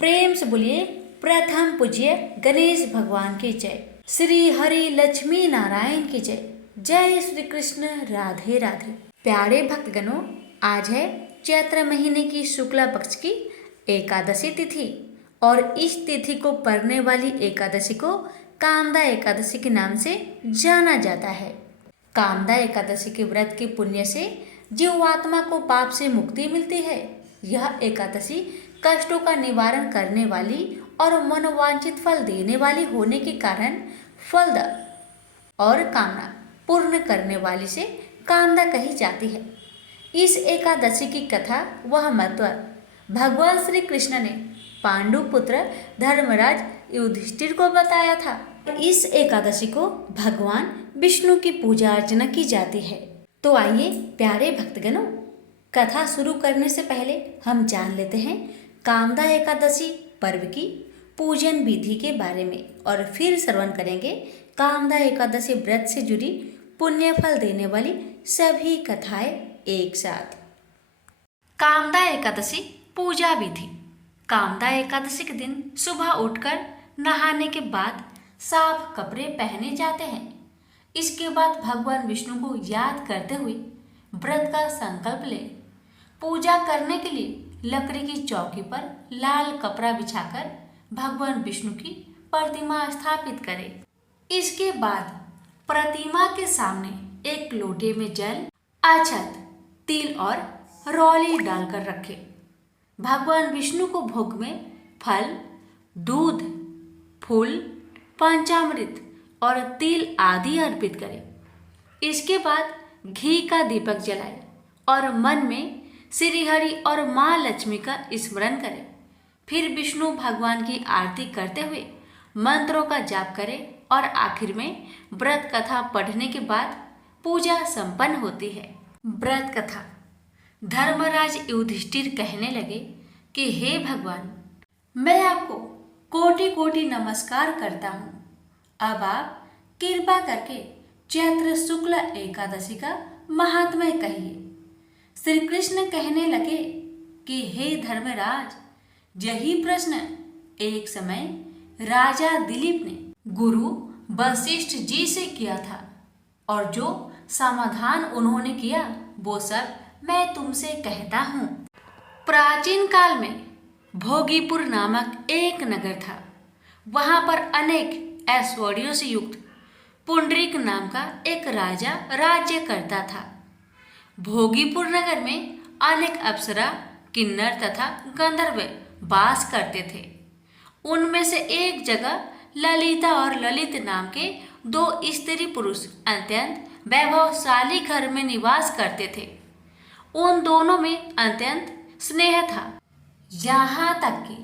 प्रेम से बोलिए प्रथम पूज्य गणेश भगवान की जय। श्री हरि लक्ष्मी नारायण की जय। जय श्री कृष्ण। राधे राधे। प्यारे भक्तगणों, आज है चैत्र महीने की शुक्ला पक्ष की एकादशी तिथि और इस तिथि को पड़ने वाली एकादशी को कामदा एकादशी के नाम से जाना जाता है। कामदा एकादशी के व्रत के पुण्य से जीवात्मा को पाप से मुक्ति मिलती है। यह एकादशी कष्टों का निवारण करने वाली और मनोवांछित फल देने वाली होने के कारण फलदा और कामना पूर्ण करने वाली से कामदा कही जाती है। इस एकादशी की कथा वह महत्व भगवान श्री कृष्ण ने पांडु पुत्र धर्मराज युधिष्ठिर को बताया था। इस एकादशी को भगवान विष्णु की पूजा अर्चना की जाती है। तो आइए प्यारे भक्तगणों, कथा शुरू करने से पहले हम जान लेते हैं कामदा एकादशी पर्व की पूजन विधि के बारे में और फिर श्रवण करेंगे कामदा एकादशी व्रत से जुड़ी पुण्य फल देने वाली सभी कथाएं एक साथ। कामदा एकादशी पूजा विधि। कामदा एकादशी के दिन सुबह उठकर नहाने के बाद साफ कपड़े पहने जाते हैं। इसके बाद भगवान विष्णु को याद करते हुए व्रत का संकल्प लें। पूजा करने के लिए लकड़ी की चौकी पर लाल कपड़ा बिछाकर भगवान विष्णु की प्रतिमा स्थापित करें। इसके बाद प्रतिमा के सामने एक लोटे में जल, अक्षत, तिल और रौली डालकर रखें। भगवान विष्णु को भोग में फल, दूध, फूल, पंचामृत और तिल आदि अर्पित करें। इसके बाद घी का दीपक जलाएं और मन में श्री हरि और माँ लक्ष्मी का स्मरण करें। फिर विष्णु भगवान की आरती करते हुए मंत्रों का जाप करें और आखिर में व्रत कथा पढ़ने के बाद पूजा संपन्न होती है। व्रत कथा। धर्मराज युधिष्ठिर कहने लगे कि हे भगवान, मैं आपको कोटि कोटि नमस्कार करता हूँ। अब आप कृपा करके चैत्र शुक्ल एकादशी का महात्म्य कहिए। श्री कृष्ण कहने लगे कि हे धर्मराज, यही प्रश्न एक समय राजा दिलीप ने गुरु वशिष्ठ जी से किया था और जो समाधान उन्होंने किया वो सब मैं तुमसे कहता हूँ। प्राचीन काल में भोगीपुर नामक एक नगर था। वहाँ पर अनेक ऐश्वर्यों से युक्त पुंडरीक नाम का एक राजा राज्य करता था। भोगीपुर नगर में अनेक अप्सरा, किन्नर तथा गंधर्व वास करते थे। उनमें से एक जगह ललिता और ललित नाम के दो स्त्री पुरुष अत्यंत वैभवशाली घर में निवास करते थे। उन दोनों में अत्यंत स्नेह था, यहाँ तक कि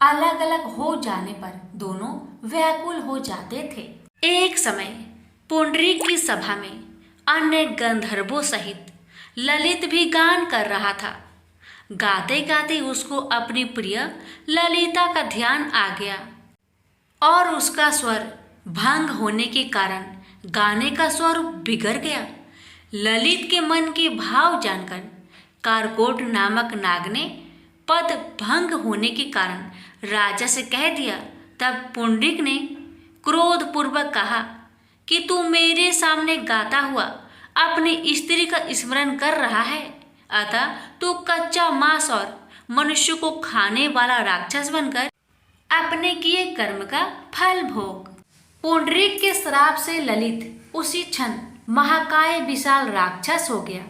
अलग अलग हो जाने पर दोनों व्याकुल हो जाते थे। एक समय पुंडरीक की सभा में अन्य गंधर्वों सहित ललित भी गान कर रहा था। गाते गाते उसको अपनी प्रिय ललिता का ध्यान आ गया और उसका स्वर भंग होने के कारण गाने का स्वर बिगड़ गया। ललित के मन के भाव जानकर कारकोट नामक नाग ने पद भंग होने के कारण राजा से कह दिया। तब पुंडरीक ने क्रोधपूर्वक कहा कि तू मेरे सामने गाता हुआ अपनी स्त्री का स्मरण कर रहा है, अतः तू कच्चा मांस और मनुष्य को खाने वाला राक्षस बनकर अपने किए कर्म का फल भोग। पुंडरीक के श्राप से ललित उसी क्षण महाकाय विशाल राक्षस हो गया।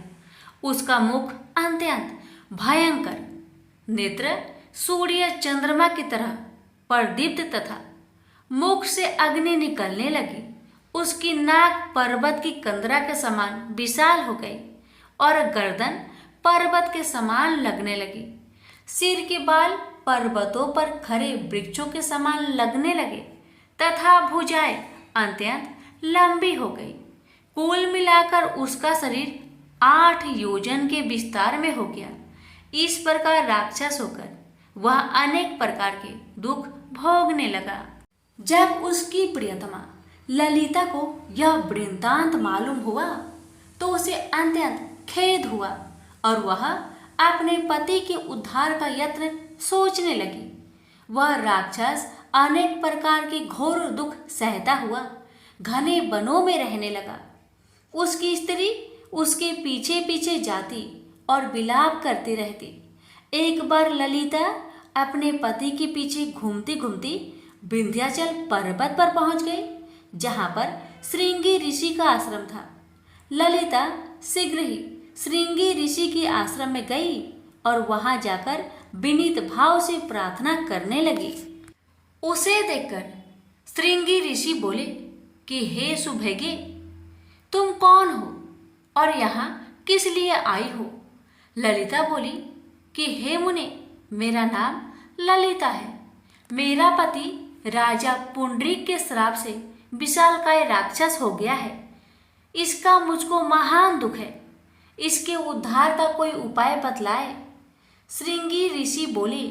उसका मुख अत्यंत भयंकर, नेत्र सूर्य चंद्रमा की तरह प्रदीप्त तथा मुख से अग्नि निकलने लगी। उसकी नाक पर्वत की कंदरा के समान विशाल हो गई और गर्दन पर्वत के समान लगने लगी। सिर के बाल पर्वतों पर खड़े वृक्षों के समान लगने लगे तथा भुजाएं अत्यंत लंबी हो गई। कुल मिलाकर उसका शरीर 8 योजन के विस्तार में हो गया। इस प्रकार राक्षस होकर वह अनेक प्रकार के दुख भोगने लगा। जब उसकी प्रियतमा ललिता को यह वृत्तांत मालूम हुआ तो उसे अत्यंत खेद हुआ और वह अपने पति के उद्धार का यत्न सोचने लगी। वह राक्षस अनेक प्रकार के घोर दुख सहता हुआ घने वनों में रहने लगा। उसकी स्त्री उसके पीछे पीछे जाती और विलाप करती रहती। एक बार ललिता अपने पति के पीछे घूमती घूमती विंध्याचल पर्वत पर पहुंच गई, जहां पर श्रृंगी ऋषि का आश्रम था। ललिता शीघ्र ही श्रृंगी ऋषि के आश्रम में गई और वहां जाकर विनीत भाव से प्रार्थना करने लगी। उसे देखकर श्रृंगी ऋषि बोले कि हे सुभगे, तुम कौन हो और यहाँ किस लिए आई हो? ललिता बोली कि हे मुने, मेरा नाम ललिता है। मेरा पति राजा पुंडरीक के श्राप से विशालकाय राक्षस हो गया है। इसका मुझको महान दुख है। इसके उद्धार का कोई उपाय बतलाए। श्रृंगी ऋषि बोले,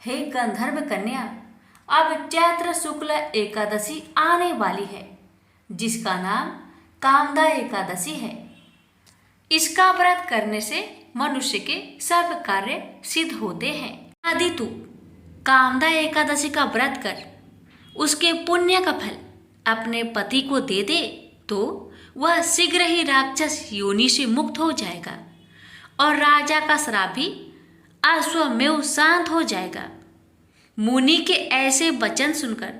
हे गंधर्व कन्या, अब चैत्र शुक्ल एकादशी आने वाली है, जिसका नाम कामदा एकादशी है। इसका व्रत करने से मनुष्य के सब कार्य सिद्ध होते हैं। यदि तू कामदा एकादशी का व्रत कर उसके पुण्य का फल अपने पति को दे दे तो वह शीघ्र ही राक्षस योनि से मुक्त हो जाएगा और राजा का श्राप भी अश्वमेव शांत हो जाएगा। मुनि के ऐसे वचन सुनकर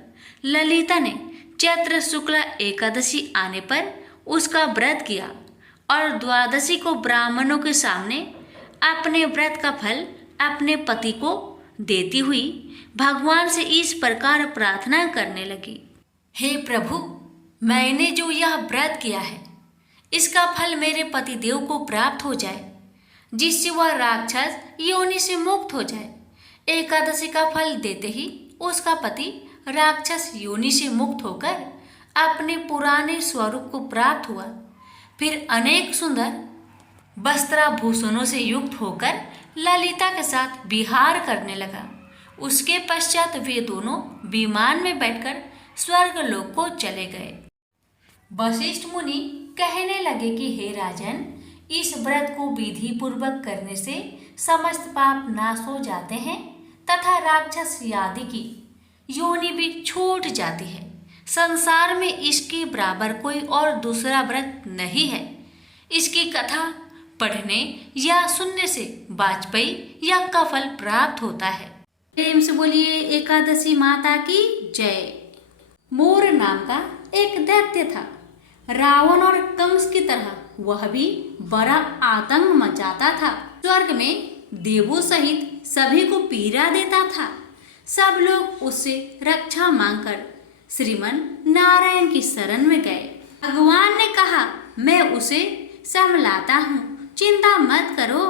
ललिता ने चैत्र शुक्ल एकादशी आने पर उसका व्रत किया और द्वादशी को ब्राह्मणों के सामने अपने व्रत का फल अपने पति को देती हुई भगवान से इस प्रकार प्रार्थना करने लगी, हे प्रभु, मैंने जो यह व्रत किया है इसका फल मेरे पतिदेव को प्राप्त हो जाए, जिससे वह राक्षस योनि से मुक्त हो जाए। एकादशी का फल देते ही उसका पति राक्षस योनि से मुक्त होकर अपने पुराने स्वरूप को प्राप्त हुआ। फिर अनेक सुंदर वस्त्राभूषणों से युक्त होकर ललिता के साथ विहार करने लगा। उसके पश्चात वे दोनों विमान में बैठकर स्वर्ग लोक को चले गए। वशिष्ठ मुनि कहने लगे कि हे राजन, इस व्रत को विधि पूर्वक करने से समस्त पाप नाश हो जाते हैं तथा राक्षस आदि की योनि भी छूट जाती है। संसार में इसके बराबर कोई और दूसरा व्रत नहीं है। इसकी कथा पढ़ने या सुनने से वाजपेयी यज्ञ का फल प्राप्त होता है। प्रेम से बोलिए एकादशी माता की जय। मोर नाम का एक दैत्य था। रावण और कंस की तरह वह भी बड़ा आतंक मचाता था। स्वर्ग में देवों सहित सभी को पीड़ा देता था। सब लोग उससे रक्षा मांगकर श्रीमन नारायण की शरण में गए। भगवान ने कहा, मैं उसे संभलाता हूँ, चिंता मत करो।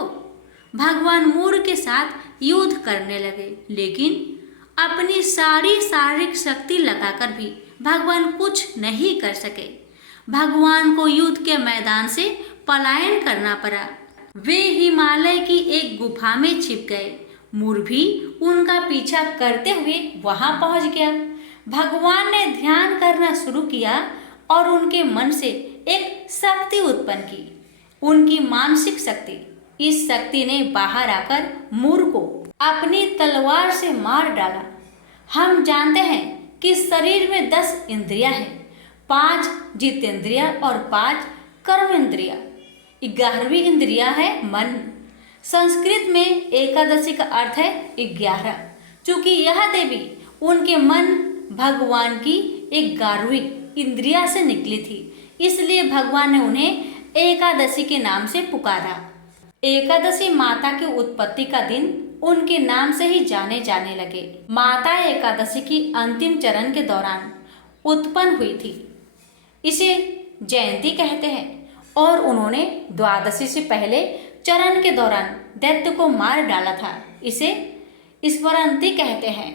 भगवान मोर के साथ युद्ध करने लगे, लेकिन अपनी सारी शारीरिक शक्ति लगाकर भी भगवान कुछ नहीं कर सके। भगवान को युद्ध के मैदान से पलायन करना पड़ा। वे हिमालय की एक गुफा में छिप गए। मोर भी उनका पीछा करते हुए वहां पहुंच गया। भगवान ने ध्यान करना शुरू किया और उनके मन से एक शक्ति उत्पन्न की, उनकी मानसिक शक्ति। इस शक्ति ने बाहर आकर मोर को अपनी तलवार से मार डाला। हम जानते हैं कि शरीर में 10 इंद्रियां हैं, 5 जितेंद्रियां और 5 कर्मेंद्रियां। 11वीं इंद्रिया है मन। संस्कृत में एकादशी का अर्थ है 11। चूंकि यह देवी उनके मन भगवान की 11वीं इंद्रिया से निकली थी, इसलिए भगवान ने उन्हें एकादशी के नाम से पुकारा। एकादशी माता की उत्पत्ति का दिन उनके नाम से ही जाने जाने लगे। माता एकादशी की अंतिम चरण के दौरान उत्पन्न हुई थी, इसे जयंती कहते हैं, और उन्होंने द्वादशी से पहले चरण के दौरान दैत्य को मार डाला था, इसे स्मरणती कहते हैं।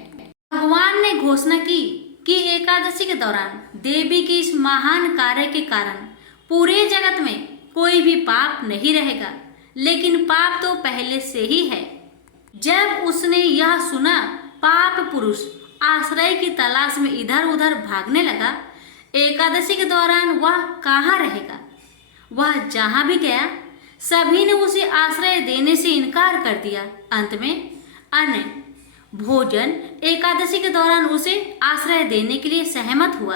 भगवान ने घोषणा की कि एकादशी के दौरान देवी के इस महान कार्य के कारण पूरे जगत में कोई भी पाप नहीं रहेगा, लेकिन पाप तो पहले से ही है। जब उसने यह सुना, पाप पुरुष आश्रय की तलाश में इधर उधर भागने लगा। एकादशी के दौरान वह कहाँ रहेगा? वह जहाँ भी गया सभी ने उसे आश्रय देने से इनकार कर दिया। अंत में अन्य भोजन एकादशी के दौरान उसे आश्रय देने के लिए सहमत हुआ।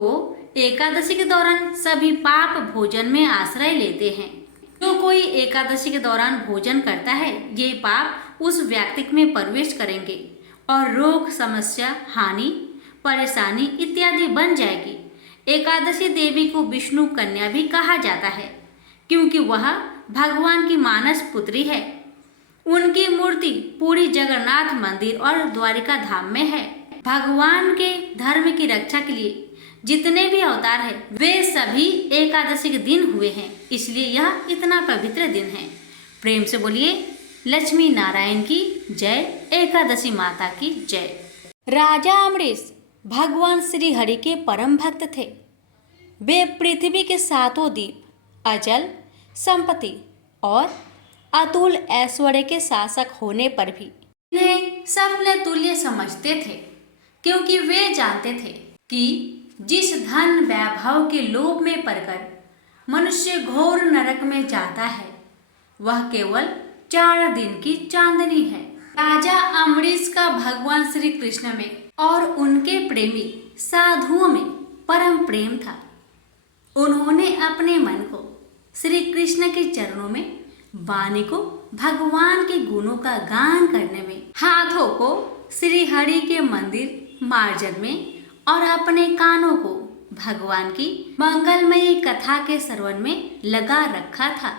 वो एकादशी के दौरान सभी पाप भोजन में आश्रय लेते हैं। जो कोई एकादशी के दौरान भोजन करता है, ये पाप उस व्यक्ति में प्रवेश करेंगे और रोग, समस्या, हानि, परेशानी इत्यादि बन जाएगी। एकादशी देवी को विष्णु कन्या भी कहा जाता है, क्योंकि वह भगवान की मानस पुत्री है। उनकी मूर्ति पूरी जगन्नाथ मंदिर और द्वारिका धाम में है। भगवान के धर्म की रक्षा के लिए जितने भी अवतार हैं, वे सभी एकादशी के दिन हुए हैं, इसलिए यह इतना पवित्र दिन है। प्रेम से बोलिए लक्ष्मी नारायण की जय, एकादशी माता की जय। राजा अम्बरीश भगवान श्री हरि के परम भक्त थे। वे पृथ्वी के सातों द्वीप, अचल संपत्ति और अतुल ऐश्वर्य के शासक होने पर भी इन्हें सपने तुल्य समझते थे, क्योंकि वे जानते थे कि जिस धन वैभव के लोभ में पड़कर मनुष्य घोर नरक में जाता है, वह केवल 4 दिन की चांदनी है। राजा अम्बरीश का भगवान श्री कृष्ण में और उनके प्रेमी साधुओं में परम प्रेम था। उन्होंने अपने मन को श्री कृष्ण के चरणों में, वाणी को भगवान के गुणों का गान करने में, हाथों को श्री हरि के मंदिर मार्जन में और अपने कानों को भगवान की मंगलमयी कथा के श्रवण में लगा रखा था।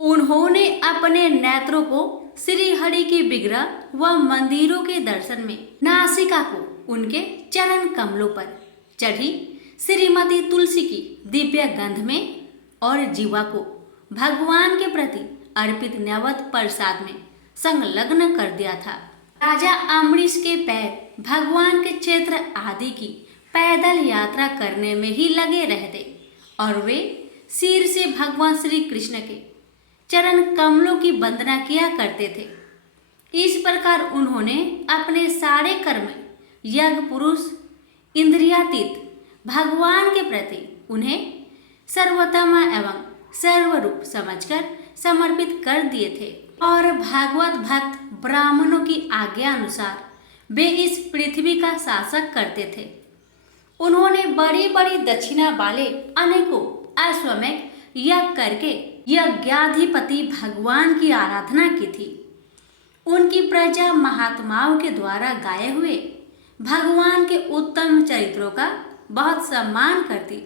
उन्होंने अपने नेत्रों को श्री हरि की विग्रह व मंदिरों के दर्शन में, नासिका को उनके चरण कमलों पर चढ़ी श्रीमती तुलसी की दिव्य गंध में और जीवा को भगवान के प्रति अर्पित नैवेद्य प्रसाद में संलग्न कर दिया था। राजा अम्बरीश के पैर भगवान के क्षेत्र आदि की पैदल यात्रा करने में ही लगे रहते और वे सिर से भगवान श्री कृष्ण के चरण कमलों की वंदना किया करते थे। इस प्रकार उन्होंने अपने सारे कर्म यज्ञ, पुरुष, इंद्रियातीत भगवान के प्रति उन्हें सर्वोत्तम एवं सर्वरूप समझकर समर्पित कर दिए थे और भागवत भक्त ब्राह्मणों की आज्ञा अनुसार वे इस पृथ्वी का शासक करते थे। उन्होंने बड़ी बड़ी दक्षिणा वाले अनेकों अश्वमेध यज्ञ करके यज्ञाधिपति भगवान की आराधना की थी। उनकी प्रजा महात्माओं के द्वारा गाए हुए भगवान के उत्तम चरित्रों का बहुत सम्मान करती,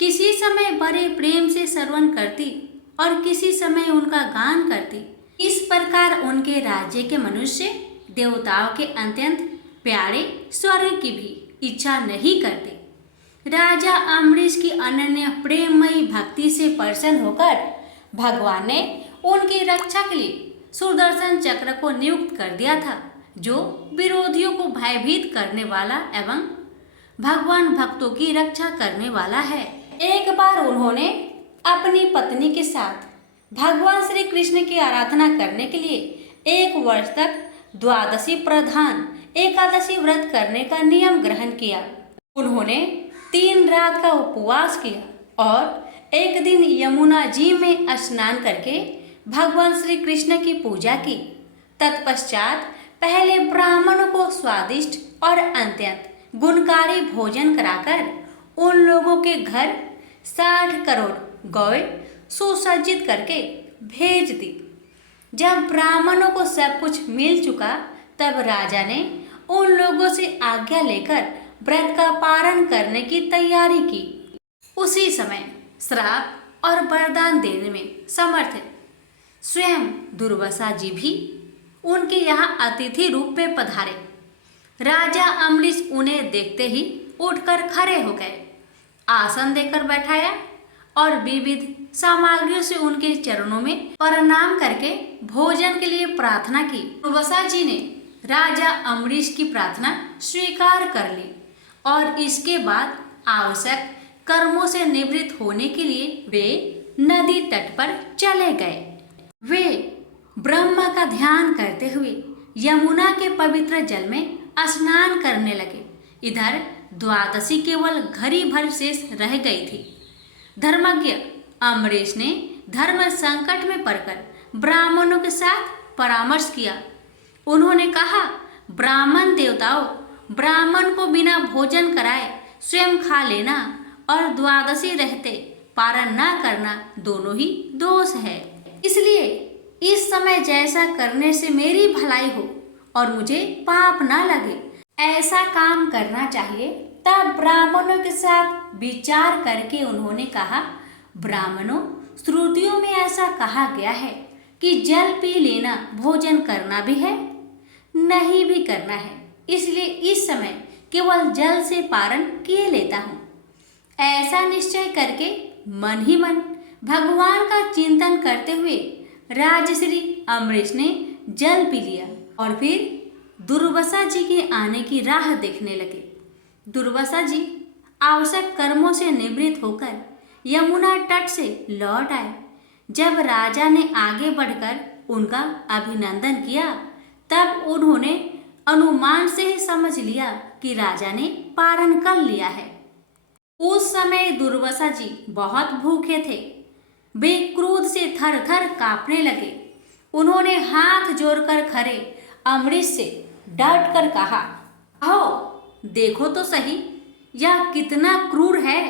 किसी समय बड़े प्रेम से श्रवण करती और किसी समय उनका गान करती। इस प्रकार उनके राज्य के मनुष्य देवताओं के अत्यंत प्यारे स्वर्ग की भी इच्छा नहीं करते। राजा अम्बरीश की अनन्य प्रेममयी भक्ति से प्रसन्न होकर भगवान ने उनकी रक्षा के लिए सुदर्शन चक्र को नियुक्त कर दिया था, जो विरोधियों को भयभीत करने वाला एवं भगवान भक्तों की रक्षा करने वाला है। एक बार उन्होंने अपनी पत्नी के साथ भगवान श्री कृष्ण की आराधना करने के लिए 1 वर्ष तक द्वादशी प्रधान एकादशी व्रत करने का नियम ग्रहण किया। उन्होंने 3 रात का उपवास किया और एक दिन यमुना जी में स्नान करके भगवान श्री कृष्ण की पूजा की। तत्पश्चात पहले ब्राह्मणों को स्वादिष्ट और अत्यंत गुणकारी भोजन कराकर उन लोगों के घर 60 करोड़ गौएं सुसज्जित करके भेज दी। जब ब्राह्मणों को सब कुछ मिल चुका, तब राजा ने उन लोगों से आज्ञा लेकर व्रत का पारण करने की तैयारी की। उसी समय श्राप और वरदान देने में समर्थ स्वयं दुर्वासा जी भी उनके यहाँ अतिथि रूप में पधारे। राजा अम्बरीश उन्हें देखते ही उठकर खड़े हो गए, आसन देकर बैठाया और विविध सामग्रियों से उनके चरणों में प्रणाम करके भोजन के लिए प्रार्थना की। दुर्वासा जी ने राजा अम्बरीश की प्रार्थना स्वीकार कर ली और इसके बाद आवश्यक कर्मों से निवृत्त होने के लिए वे नदी तट पर चले गए। वे ब्रह्मा का ध्यान करते हुए यमुना के पवित्र जल में स्नान करने लगे। इधर द्वादशी केवल घड़ी भर शेष रह गई थी। धर्मज्ञ अम्बरीश ने धर्म संकट में पड़कर ब्राह्मणों के साथ परामर्श किया उन्होंने कहा, ब्राह्मण देवताओं, ब्राह्मण को बिना भोजन कराए स्वयं खा लेना और द्वादशी रहते पारण न करना दोनों ही दोष है। इसलिए इस समय जैसा करने से मेरी भलाई हो और मुझे पाप न लगे, ऐसा काम करना चाहिए। तब ब्राह्मणों के साथ विचार करके उन्होंने कहा, ब्राह्मणों, श्रुतियों में ऐसा कहा गया है कि जल पी लेना भोजन करना भी है, नहीं भी करना है, इसलिए इस समय केवल जल से पारण किए लेता हूँ। ऐसा निश्चय करके मन ही मन भगवान का चिंतन करते हुए राजश्री अमरीश ने जल पी लिया और फिर दुर्वासा जी के आने की राह देखने लगे। दुर्वासा जी आवश्यक कर्मों से निवृत्त होकर यमुना तट से लौट आए। जब राजा ने आगे बढ़कर उनका अभिनंदन किया, तब उन्होंने अनुमान से ही समझ लिया कि राजा ने पारण कर लिया है। उस समय दुर्वासा जी बहुत भूखे थे। वे क्रोध से थर थर कांपने लगे। उन्होंने हाथ जोड़कर खड़े अमरीश से डट कर कहा, आओ देखो तो सही, यह कितना क्रूर है।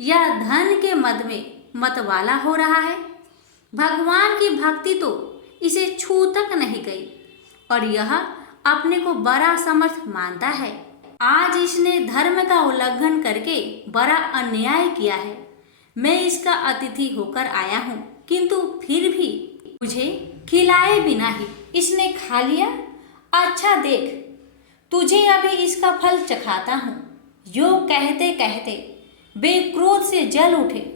यह धन के मद में मतवाला हो रहा है। भगवान की भक्ति तो इसे छू तक नहीं गई और यह अपने को बड़ा समर्थ मानता है। आज इसने धर्म का उल्लंघन करके बड़ा अन्याय किया है। मैं इसका अतिथि होकर आया हूँ, किंतु फिर भी मुझे खिलाए बिना ही इसने खा लिया। अच्छा देख, तुझे अभी इसका फल चखाता हूँ। यो कहते कहते वे क्रोध से जल उठे।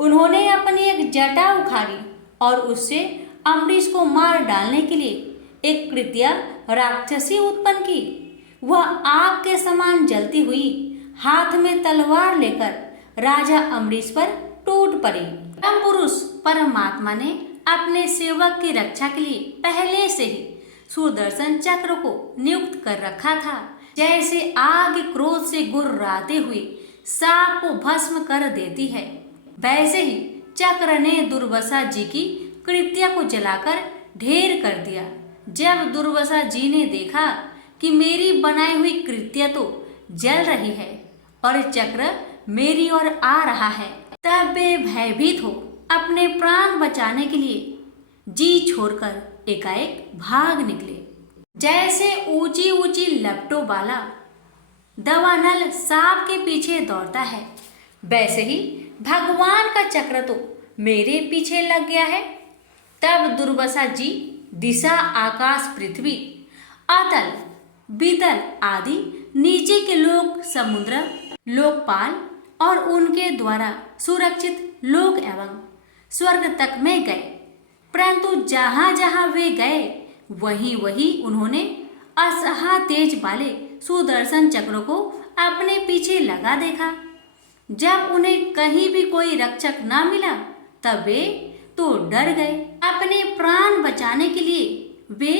उन्होंने अपनी एक जटा उखाड़ी और उससे अमरीश को मार डालने के लिए एक कृत्या राक्षसी उत्पन्न की। वह आग के समान जलती हुई हाथ में तलवार लेकर राजा अमरीश पर टूट पड़ी। परम पुरुष परमात्मा ने अपने सेवक की रक्षा के लिए पहले से ही सुदर्शन चक्र को नियुक्त कर रखा था। जैसे आग क्रोध से गुर्राते हुए सांप को भस्म कर देती है, वैसे ही चक्र ने दुर्वासा जी की कृत्या को जलाकर ढेर कर दिया। जब दुर्वासा जी ने देखा कि मेरी बनाई हुई कृत्या तो जल रही है और चक्र मेरी ओर आ रहा है, तब वे भयभीत हो अपने प्राण बचाने के लिए जी छोड़कर एकाएक भाग निकले। जैसे ऊंची ऊंची लपटों वाला दवानल सांप के पीछे दौड़ता है, वैसे ही भगवान का चक्र तो मेरे पीछे लग गया है। तब दुर्वासा जी दिशा, आकाश, पृथ्वी, अतल, बीतल आदि नीचे के लोक, समुद्र, लोकपाल और उनके द्वारा सुरक्षित लोक एवं स्वर्ग तक में गए। परंतु जहाँ जहाँ वे गए वहीं वहीं उन्होंने असहा तेज वाले सुदर्शन चक्र को अपने पीछे लगा देखा। जब उन्हें कहीं भी कोई रक्षक न मिला तब वे तो डर गए। अपने प्राण बचाने के लिए वे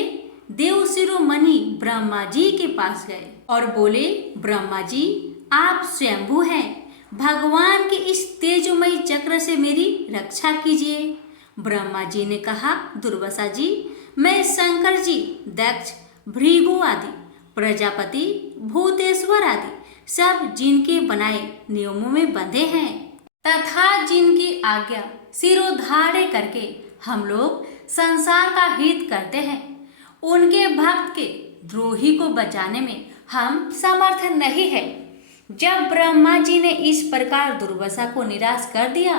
देव शिरोमणि ब्रह्मा जी के पास गए और बोले, ब्रह्मा जी, आप स्वयंभू हैं, भगवान के इस तेजमयी चक्र से मेरी रक्षा कीजिए। ब्रह्मा जी ने कहा, दुर्वासा जी, मैं शंकर जी, दक्ष, भृगु आदि, प्रजापति, भूतेश्वर आदि सब जिनके बनाए नियमों में बंधे हैं तथा जिनकी आज्ञा सिरोधार्य करके हम लोग संसार का हित करते हैं, उनके भक्त के द्रोही को बचाने में हम समर्थ नहीं है। जब ब्रह्मा जी ने इस प्रकार दुर्वासा को निराश कर दिया,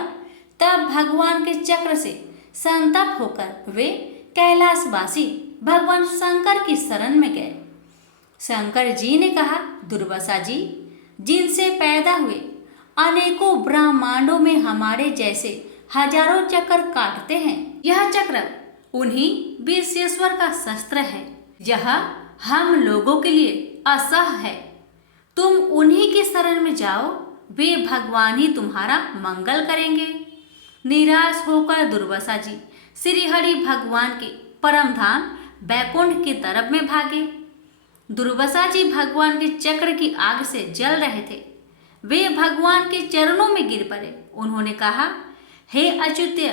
तब भगवान के चक्र से संतप्त होकर वे कैलाशवासी भगवान शंकर की शरण में गए। शंकर जी ने कहा, दुर्वासा जी, जिनसे पैदा हुए अनेकों ब्रह्मांडों में हमारे जैसे हजारों चक्र काटते हैं, यह चक्र उन्हीं विश्वेश्वर का शस्त्र है। यह हम लोगों के लिए असह है। तुम उन्हीं की शरण में जाओ, वे भगवान ही तुम्हारा मंगल करेंगे। निराश होकर दुर्वासा जी श्री हरि भगवान के परम धाम बैकुंठ की तरफ में भागे। दुर्वासा जी भगवान के चक्र की आग से जल रहे थे। वे भगवान के चरणों में गिर पड़े। उन्होंने कहा, हे अच्युत्य,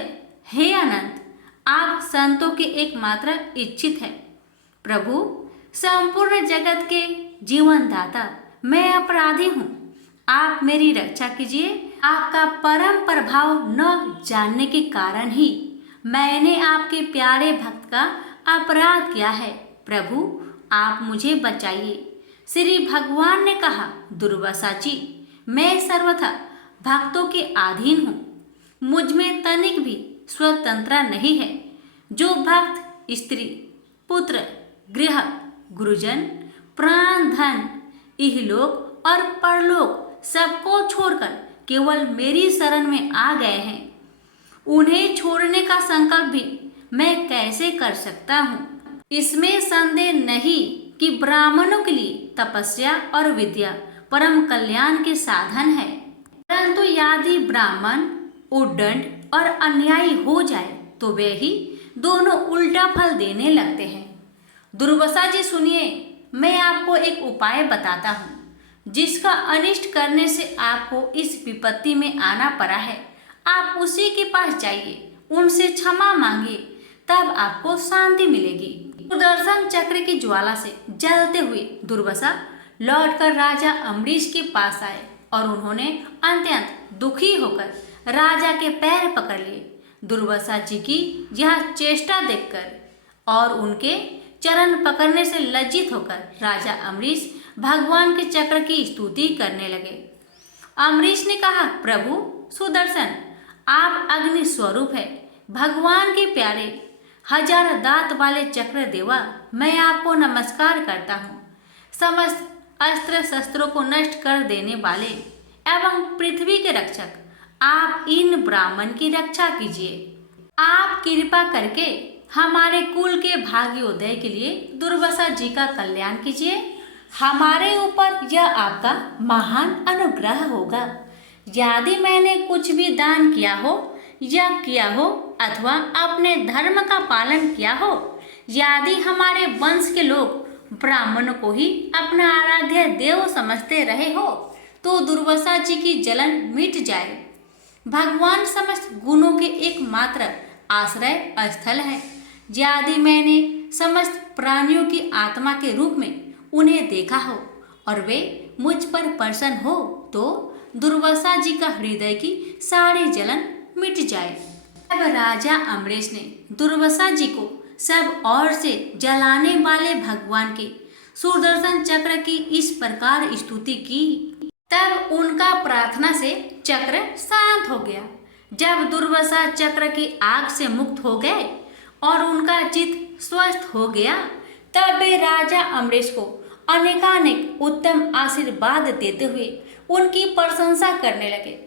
हे अनंत, आप संतों के एकमात्र इच्छित हैं। प्रभु, संपूर्ण जगत के जीवन दाता, मैं अपराधी हूँ, आप मेरी रक्षा कीजिए। आपका परम प्रभाव न जानने के कारण ही मैंने आपके प्यारे भक्त का अपराध किया है। प्रभु, आप मुझे बचाइए। श्री भगवान ने कहा, दुर्वासा जी, मैं सर्वथा भक्तों के अधीन हूँ, मुझ में तनिक भी स्वतंत्रता नहीं है। जो भक्त स्त्री, पुत्र, गृह, गुरुजन, प्राण, धन, इहलोक और परलोक सबको छोड़कर केवल मेरी शरण में आ गए हैं, उन्हें छोड़ने का संकल्प भी मैं कैसे कर सकता हूँ। इसमें संदेह नहीं कि ब्राह्मणों के लिए तपस्या और विद्या परम कल्याण के साधन है, परंतु यदि ब्राह्मण उद्दंड और अन्यायी हो जाए तो वे ही दोनों उल्टा फल देने लगते हैं। दुर्वासा जी सुनिए, मैं आपको एक उपाय बताता हूँ जिसका अनिष्ट करने से आपको इस विपत्ति में आना पड़ा है। आप उसी के पास जाइए, उनसे क्षमा मांगिए, तब आपको शांति मिलेगी। सुदर्शन चक्र की ज्वाला से जलते हुए दुर्वासा लौटकर राजा अम्बरीश के पास आए और उन्होंने अत्यंत दुखी होकर राजा के पैर पकड़ लिए। दुर्वासा जी की यह चेष्टा देखकर और उनके चरण पकड़ने से लज्जित होकर राजा अम्बरीश भगवान के चक्र की स्तुति करने लगे। अम्बरीश ने कहा, प्रभु सुदर्शन, आप अग्नि स्वरूप है, भगवान के प्यारे, हजार दांत वाले चक्र देवा, मैं आपको नमस्कार करता हूँ। समस्त अस्त्र शस्त्रों को नष्ट कर देने वाले एवं पृथ्वी के रक्षक, आप इन ब्राह्मण की रक्षा कीजिए। आप कृपा करके हमारे कुल के भाग्योदय के लिए दुर्वासा जी का कल्याण कीजिए। हमारे ऊपर यह आपका महान अनुग्रह होगा। यदि मैंने कुछ भी दान किया हो या किया हो अथवा अपने धर्म का पालन किया हो, यदि हमारे वंश के लोग ब्राह्मणों को ही अपना आराध्य देव समझते रहे हो, तो दुर्वासा जी की जलन मिट जाए। भगवान समस्त गुणों के एकमात्र आश्रय स्थल है। यदि मैंने समस्त प्राणियों की आत्मा के रूप में उन्हें देखा हो और वे मुझ पर प्रसन्न हो, तो दुर्वासा जी का हृदय की सारी जलन मिट जाए। अब राजा अम्बरीश ने दुर्वासा जी को सब ओर से जलाने वाले भगवान के सुदर्शन चक्र की इस प्रकार स्तुति की। तब उनका प्रार्थना से चक्र शांत हो गया। जब दुर्वासा चक्र की आग से मुक्त हो गए और उनका चित्त स्वस्थ हो गया, तब वे राजा अम्बरीश को अनेकानेक उत्तम आशीर्वाद देते हुए उनकी प्रशंसा करने लगे।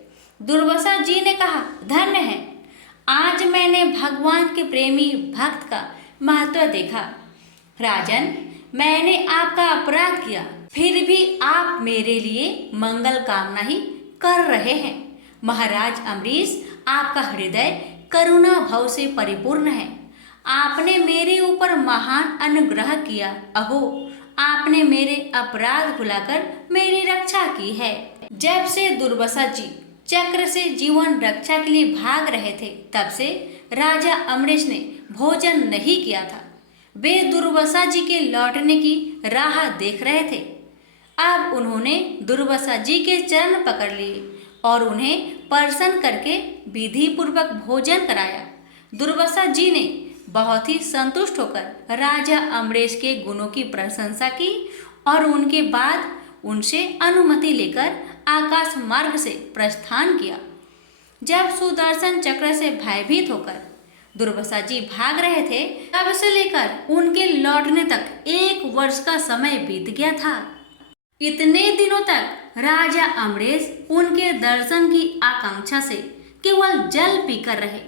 दुर्वासा जी ने कहा, धन्य है, आज मैंने भगवान के प्रेमी भक्त का महत्व देखा। राजन, मैंने आपका अपराध किया, फिर भी आप मेरे लिए मंगल कामना ही कर रहे हैं। महाराज अम्बरीश, आपका हृदय करुणा भाव से परिपूर्ण है। आपने मेरे ऊपर महान अनुग्रह किया। अहो, आपने मेरे अपराध भुलाकर मेरी रक्षा की है। जब से दुर्वासा जी चक्र से जीवन रक्षा के लिए भाग रहे थे, तब से राजा अम्बरीश ने भोजन नहीं किया था। वे दुर्वासा जी के लौटने की राह देख रहे थे। अब उन्होंने दुर्वासा जी के चरण पकड़ लिए और उन्हें प्रसन्न करके विधि पूर्वक भोजन कराया। दुर्वासा जी ने बहुत ही संतुष्ट होकर राजा अम्बरीश के गुणों की प्रशंसा की और उनके बाद उनसे अनुमति लेकर आकाश मार्ग से प्रस्थान किया। जब सुदर्शन चक्र से भयभीत होकर दुर्वासा जी भाग रहे थे, तब से लेकर उनके लौटने तक 1 वर्ष का समय बीत गया था। इतने दिनों तक राजा अम्बरीश उनके दर्शन की आकांक्षा से केवल जल पीकर रहे।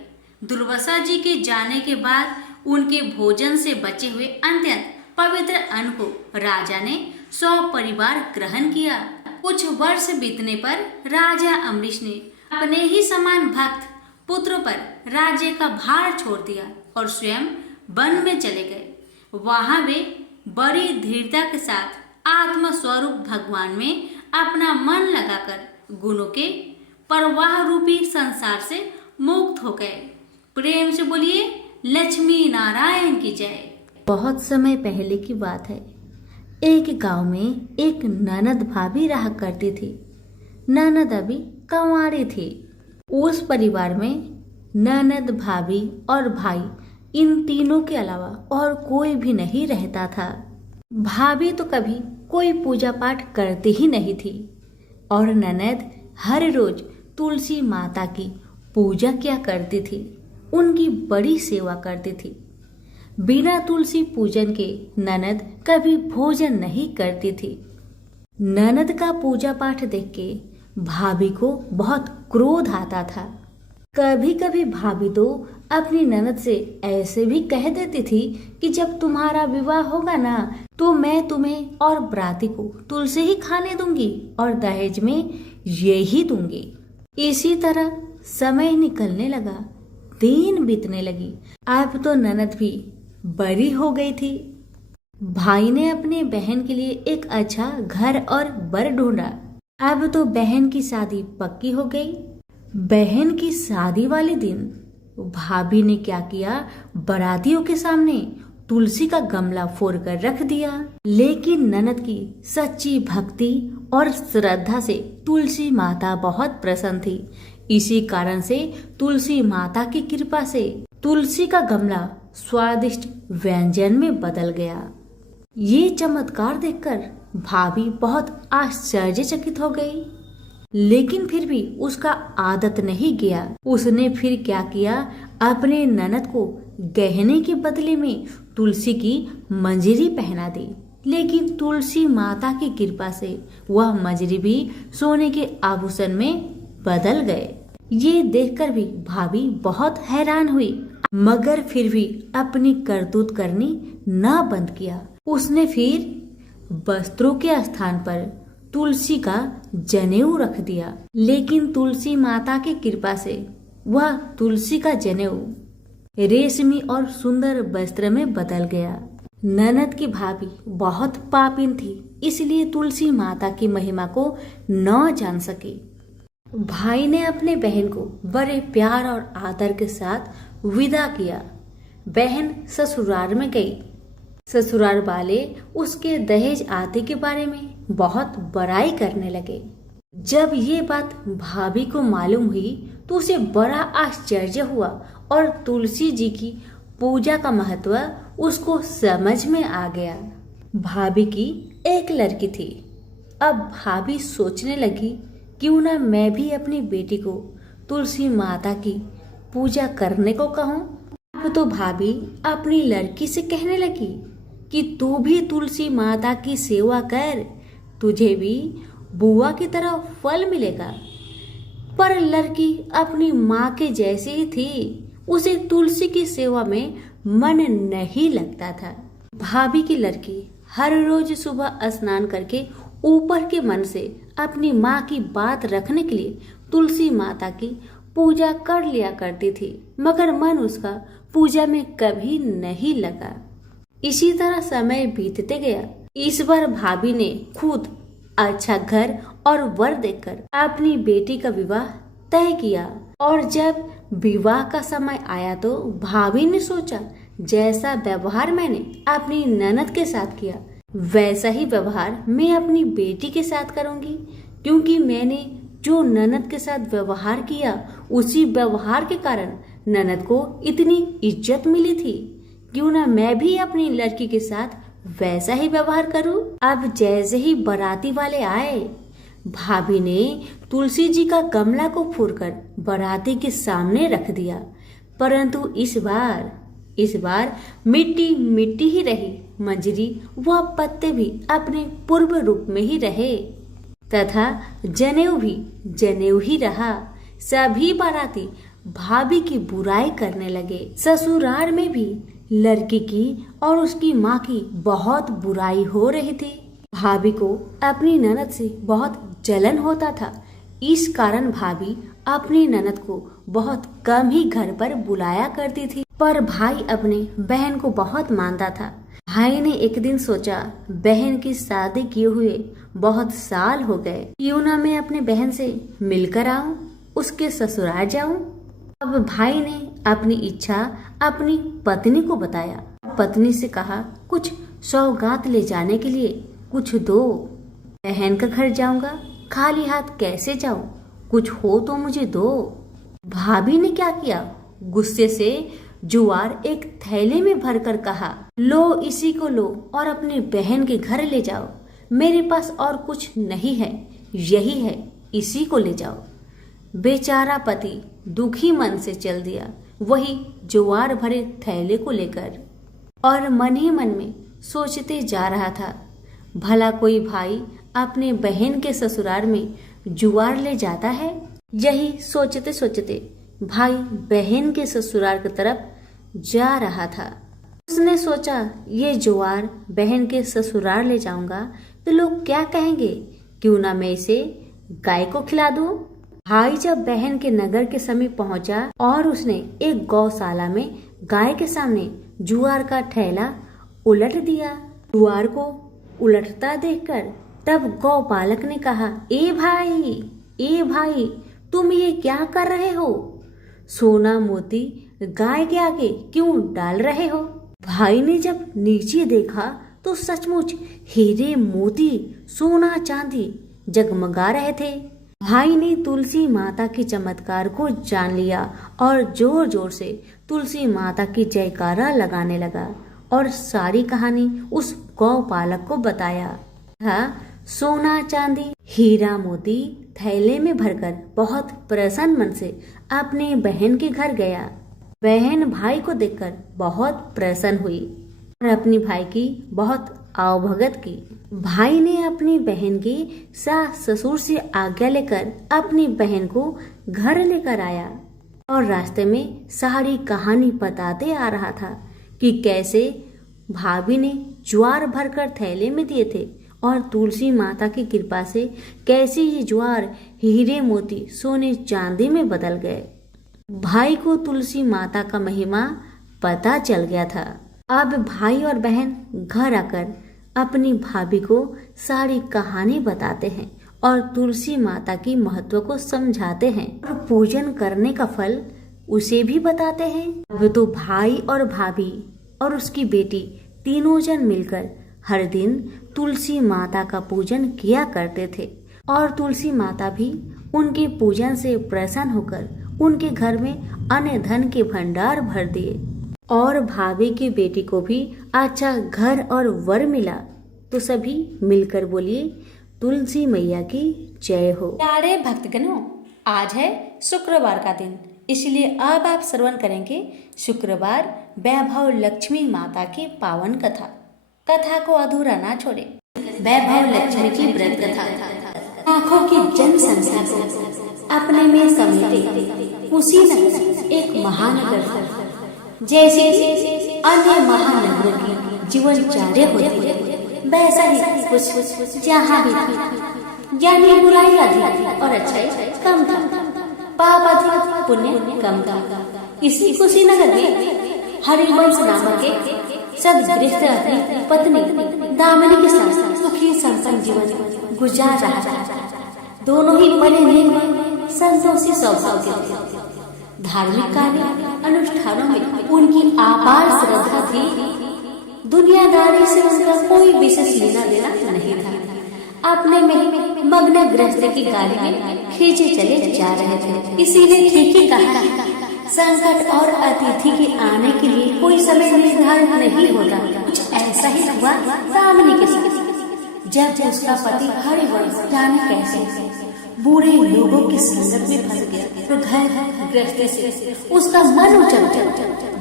दुर्वासा जी के जाने के बाद उनके भोजन से बचे हुए अत्यंत पवित्र अन्न को राजा ने सपरिवार ग्रहण किया। कुछ वर्ष बीतने पर राजा अम्बरीश ने अपने ही समान भक्त पुत्र पर राज्य का भार छोड़ दिया और स्वयं वन में चले गए। वहां वे बड़ी धीरता के साथ आत्म स्वरूप भगवान में अपना मन लगाकर गुणों के प्रवाह रूपी संसार से मुक्त हो गए। प्रेम से बोलिए लक्ष्मी नारायण की जय। बहुत समय पहले की बात है। एक गांव में एक ननद भाभी रहा करती थी। ननद अभी कंवारी थी। उस परिवार में ननद, भाभी और भाई, इन तीनों के अलावा और कोई भी नहीं रहता था। भाभी तो कभी कोई पूजा पाठ करती ही नहीं थी और ननद हर रोज तुलसी माता की पूजा किया करती थी, उनकी बड़ी सेवा करती थी। बिना तुलसी पूजन के ननद कभी भोजन नहीं करती थी। ननद का पूजा पाठ देख के भाभी को बहुत क्रोध आता था। कभी कभी भाभी तो अपनी ननद से ऐसे भी कह देती थी कि जब तुम्हारा विवाह होगा ना, तो मैं तुम्हें और बराती को तुलसी ही खाने दूंगी और दहेज में यही दूंगी। इसी तरह समय निकलने लगा, दिन बीतने लगी। अब तो ननद भी बड़ी हो गई थी। भाई ने अपने बहन के लिए एक अच्छा घर और बर ढूंढा। अब तो बहन की शादी पक्की हो गई। बहन की शादी वाले दिन भाभी ने क्या किया, बारातियों के सामने तुलसी का गमला फोड़ कर रख दिया। लेकिन ननद की सच्ची भक्ति और श्रद्धा से तुलसी माता बहुत प्रसन्न थी। इसी कारण से तुलसी माता की कृपा से तुलसी का गमला स्वादिष्ट व्यंजन में बदल गया। ये चमत्कार देखकर भाभी बहुत आश्चर्यचकित हो गई। लेकिन फिर भी उसका आदत नहीं गया। उसने फिर क्या किया, अपने ननद को गहने के बदले में तुलसी की मंजरी पहना दी। लेकिन तुलसी माता की कृपा से वह मंजरी भी सोने के आभूषण में बदल गए। ये देखकर भी भाभी बहुत हैरान हुई, मगर फिर भी अपनी करतूत करनी न बंद किया। उसने फिर वस्त्रों के स्थान पर तुलसी का जनेऊ रख दिया। लेकिन तुलसी माता की कृपा से वह तुलसी का जनेऊ रेशमी और सुंदर वस्त्र में बदल गया। ननद की भाभी बहुत पापिन थी, इसलिए तुलसी माता की महिमा को न जान सकी। भाई ने अपने बहन को बड़े प्यार और आदर के साथ विदा किया। बहन ससुराल में गई। ससुराल वाले उसके दहेज आदि के बारे में बहुत बड़ाई करने लगे। जब ये बात भाभी को मालूम हुई तो उसे बड़ा आश्चर्य हुआ और तुलसी जी की पूजा का महत्व उसको समझ में आ गया। भाभी की एक लड़की थी। अब भाभी सोचने लगी, क्यों ना मैं भी अपनी बेटी को तुलसी माता की पूजा करने को कहूँ। अब तो भाभी अपनी लड़की से कहने लगी कि तू भी तुलसी माता की सेवा कर, तुझे भी बुआ की तरह फल मिलेगा। पर लड़की अपनी माँ के जैसी ही थी, उसे तुलसी की सेवा में मन नहीं लगता था। भाभी की लड़की हर रोज सुबह स्नान करके ऊपर के मन से अपनी माँ की बात रखने के लिए तुलसी माता की पूजा कर लिया करती थी, मगर मन उसका पूजा में कभी नहीं लगा। इसी तरह समय बीतते गया। इस बार भाभी ने खुद अच्छा घर और वर देखकर अपनी बेटी का विवाह तय किया। और जब विवाह का समय आया तो भाभी ने सोचा, जैसा व्यवहार मैंने अपनी ननद के साथ किया वैसा ही व्यवहार मैं अपनी बेटी के साथ करूंगी, क्योंकि मैंने जो ननद के साथ व्यवहार किया उसी व्यवहार के कारण ननद को इतनी इज्जत मिली थी। क्यों ना मैं भी अपनी लड़की के साथ वैसा ही व्यवहार करूं। अब जैसे ही बाराती वाले आए, भाभी ने तुलसी जी का गमला को फोड़कर बाराती के सामने रख दिया। परंतु इस बार मिट्टी मिट्टी ही रही। मंजरी व पत्ते भी अपने पूर्व रूप में ही रहे तथा जनेऊ भी जनेऊ ही रहा। सभी बाराती भाभी की बुराई करने लगे। ससुराल में भी लड़की की और उसकी माँ की बहुत बुराई हो रही थी। भाभी को अपनी ननद से बहुत जलन होता था। इस कारण भाभी अपनी ननद को बहुत कम ही घर पर बुलाया करती थी। पर भाई अपनी बहन को बहुत मानता था। भाई ने एक दिन सोचा, बहन की शादी किए हुए बहुत साल हो गए, क्यों ना मैं अपने बहन से मिलकर आऊं, उसके ससुराल जाऊं। अब भाई ने अपनी इच्छा अपनी पत्नी को बताया। पत्नी से कहा, कुछ सौगात ले जाने के लिए कुछ दो। बहन का घर जाऊंगा, खाली हाथ कैसे जाऊं? कुछ हो तो मुझे दो। भाभी ने क्या किया, गुस्से से जुआर एक थैले में भरकर कहा, लो इसी को लो और अपनी बहन के घर ले जाओ। मेरे पास और कुछ नहीं है, यही है, इसी को ले जाओ। बेचारा पति दुखी मन से चल दिया, वही जुआर भरे थैले को लेकर, और मन ही मन में सोचते जा रहा था, भला कोई भाई अपने बहन के ससुराल में जुआर ले जाता है? यही सोचते सोचते भाई बहन के ससुराल की तरफ जा रहा था। उसने सोचा, ये जुआर बहन के ससुराल ले जाऊंगा तो लोग क्या कहेंगे, क्यों ना मैं इसे गाय को खिला दूं। भाई जब बहन के नगर के समीप पहुंचा और उसने एक गौशाला में गाय के सामने जुआर का थैला उलट दिया। जुआर को उलटता देखकर तब गौपालक ने कहा, ए भाई तुम ये क्या कर रहे हो? सोना मोती गाय के आगे क्यों डाल रहे हो? भाई ने जब नीचे देखा तो सचमुच हीरे मोती सोना चांदी जगमगा रहे थे। भाई ने तुलसी माता के चमत्कार को जान लिया और जोर जोर से तुलसी माता की जयकारा लगाने लगा और सारी कहानी उस गौपालक को बताया। सोना चांदी हीरा मोती थैले में भरकर बहुत प्रसन्न मन से अपने बहन के घर गया। बहन भाई को देखकर बहुत प्रसन्न हुई और अपनी भाई की बहुत आवभगत की। भाई ने अपनी बहन की सास ससुर से आज्ञा लेकर अपनी बहन को घर लेकर आया और रास्ते में सारी कहानी बताते आ रहा था कि कैसे भाभी ने ज्वार भरकर थैले में दिए थे और तुलसी माता की कृपा से कैसे ये ज्वार हीरे मोती सोने चांदी में बदल गए। भाई को तुलसी माता का महिमा पता चल गया था। अब भाई और बहन घर आकर अपनी भाभी को सारी कहानी बताते हैं और तुलसी माता की महत्व को समझाते हैं और पूजन करने का फल उसे भी बताते हैं। अब तो भाई और भाभी और उसकी बेटी तीनों जन मिलकर हर दिन तुलसी माता का पूजन किया करते थे और तुलसी माता भी उनके पूजन से प्रसन्न होकर उनके घर में अन्न धन के भंडार भर दिए और भाभी की बेटी को भी अच्छा घर और वर मिला। तो सभी मिलकर बोलिए, तुलसी मैया की जय हो। प्यारे भक्तगणों, आज है शुक्रवार का दिन, इसलिए अब आप श्रवण करेंगे शुक्रवार वैभव लक्ष्मी माता की पावन कथा। कथा को अधूरा ना छोड़े। वैभव लक्ष्मी की व्रत कथा आंखों की जनसंख्या को अपने में समेटे उसी नगर एक महानगर था। जैसे अन्य महानगरों की जीवनचर्या होती है, वैसा ही कुछ जहाँ भी था, यानी बुराई अधिक और अच्छाई कम था, पाप अधिक पुण्य कम था। इसी कुशीनगर में हरिवंश नामक एक सदगृहस्थ अपनी पत्नी दामिनी के साथ सुखी संपन्न जीवन गुजार रहा था। दोनों ही बड़े नेक संतोषी स्वभाव के थे। धार्मिक कार्य अनुष्ठानों में उनकी अपार श्रद्धा थी। दुनियादारी से उनका कोई विशेष लेना देना नहीं था। अपने में मग्न गृहस्थ की गाड़ी में खींचे चले जा रहे थे। इसीलिए ठीक ही कहा, संकट और अतिथि के आने के लिए कोई समय निर्धारित नहीं होता। कुछ ऐसा ही हुआ दामिनी के साथ। जब उसका पति हरिवंश जाने कैसे बूढ़े लोगों की संगत में फंस गया तो घर गृहस्थी से उसका मन उचट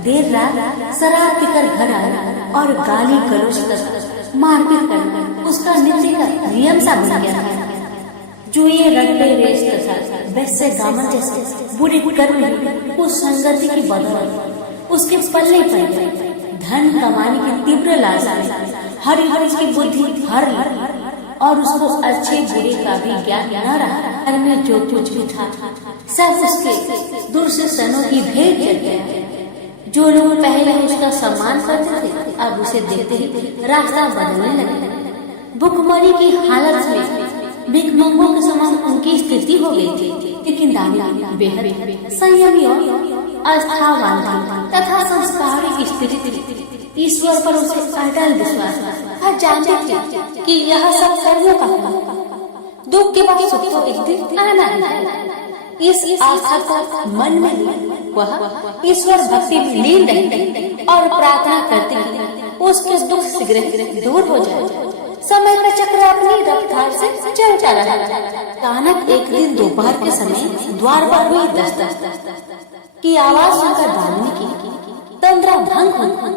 देर रात शराब पीकर घर आया और गाली गलौज तक मारपीट करना उसका नित्य का नियम सा बन गया था। जो ये रट्टे रेस तथा वैसे गामन जैसे बुरे कर्म उस संगति की बदौलत उसके पल्ले पड़ गए। धन कमाने की तीव्र लालसा हरिवंश की बुद्धि हर और उसको अच्छे बुरे का भी ज्ञान न रहा। घर में जो कुछ भी था सब उसके दुर्शनों की भेंट चढ़ गया। जो लोग पहले उसका सम्मान करते थे अब उसे देखते ही रास्ता बदलने लगे। भुखमरी की हालत में भिखमंगों के समान उनकी स्थिति हो गई थी। लेकिन दामिनी बेहद संयमी और आस्थावान तथा संस्कारी स्त्री थी। ईश्वर पर उसे अटल विश्वास था। वह जानती थी कि यह सब कर्मों का फल है। दुख के बाद सुख तो एक दिन आना ही है। इस आस्था को मन में लिए वह ईश्वर भक्ति में लीन रही और प्रार्थना करती कि उसके दुख शीघ्र दूर हो जाए। समय का चक्र अपनी रफ्तार से चलता रहा। अचानक एक दिन दोपहर के समय द्वार पर हुई दस्तक की आवाज सुनकर दामिनी की तंद्रा भंग हुई।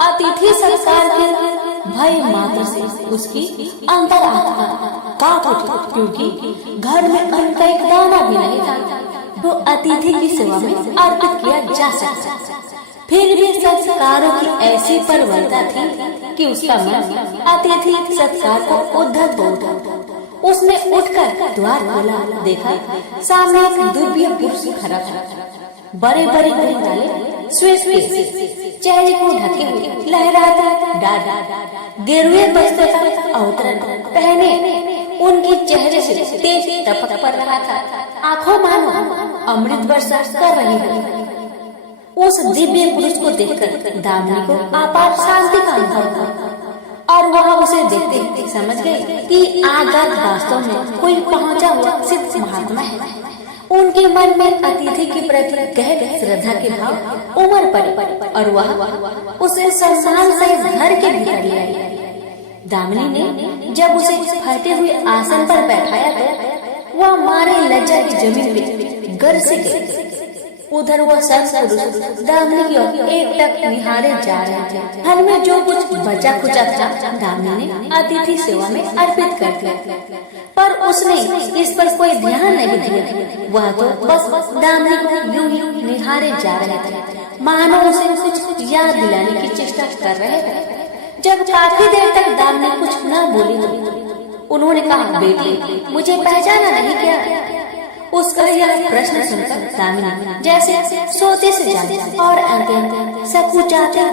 अतिथि सत्कार के भय मात्र से उसकी अंतरात्मा कांप उठी, क्योंकि घर में अन्न का एक दाना भी नहीं था तो अतिथि की सेवा में अर्पित किया जा सकता। फिर भी संस्कारों की ऐसी परवरता थी कि उसका मन अतिथि सत्कार को उद्धत हो उठा। उसने उठकर द्वार खोला, देखा सामने एक दिव्य पुरुष खड़ा था। बड़े बड़े वाले श्वेत केश, चेहरे को ढके हुए लहराते डाढ़, गेरुए वस्त्र का अवतरण पहने उनके चेहरे से तेज टपक पड़ रहा था। आंखों मानो अमृत वर्षा कर रही थी। उस दिव्य पुरुष को देखकर दामिनी को अपार शांति का अनुभव हुआ और वह उसे देखते समझ गई कि आगत वास्तव में कोई पहुंचा हुआ सिद्ध महात्मा है। उनके मन में अतिथि के प्रति गहरी श्रद्धा के भाव उमड़ पड़े और वह उसे सम्मान से घर के भीतर ले आई। दामिनी ने जब उसे फटे हुए आसन पर बैठाया गया, वह मारे लज्जा की जमीन पे गर से गई। उधर वह पुरुष दामिनी की ओर एकटक निहारे जा रहे थे। घर में जो कुछ बचा खुचा था दामिनी ने अतिथि सेवा में अर्पित कर दिया, पर उसने इस पर कोई ध्यान नहीं दिया। वह तो बस दामिनी को यूं ही निहारे जा रहे थे, मानो उसे कुछ याद दिलाने की चेष्टा कर रहे थे। जब काफी देर तक दामिनी कुछ न बोली तो उन्होंने कहा, बेटी मुझे पहचाना नहीं क्या? उसका यह प्रश्न सुनकर दामिनी जैसे सोते से जागी और अंत सकुचाते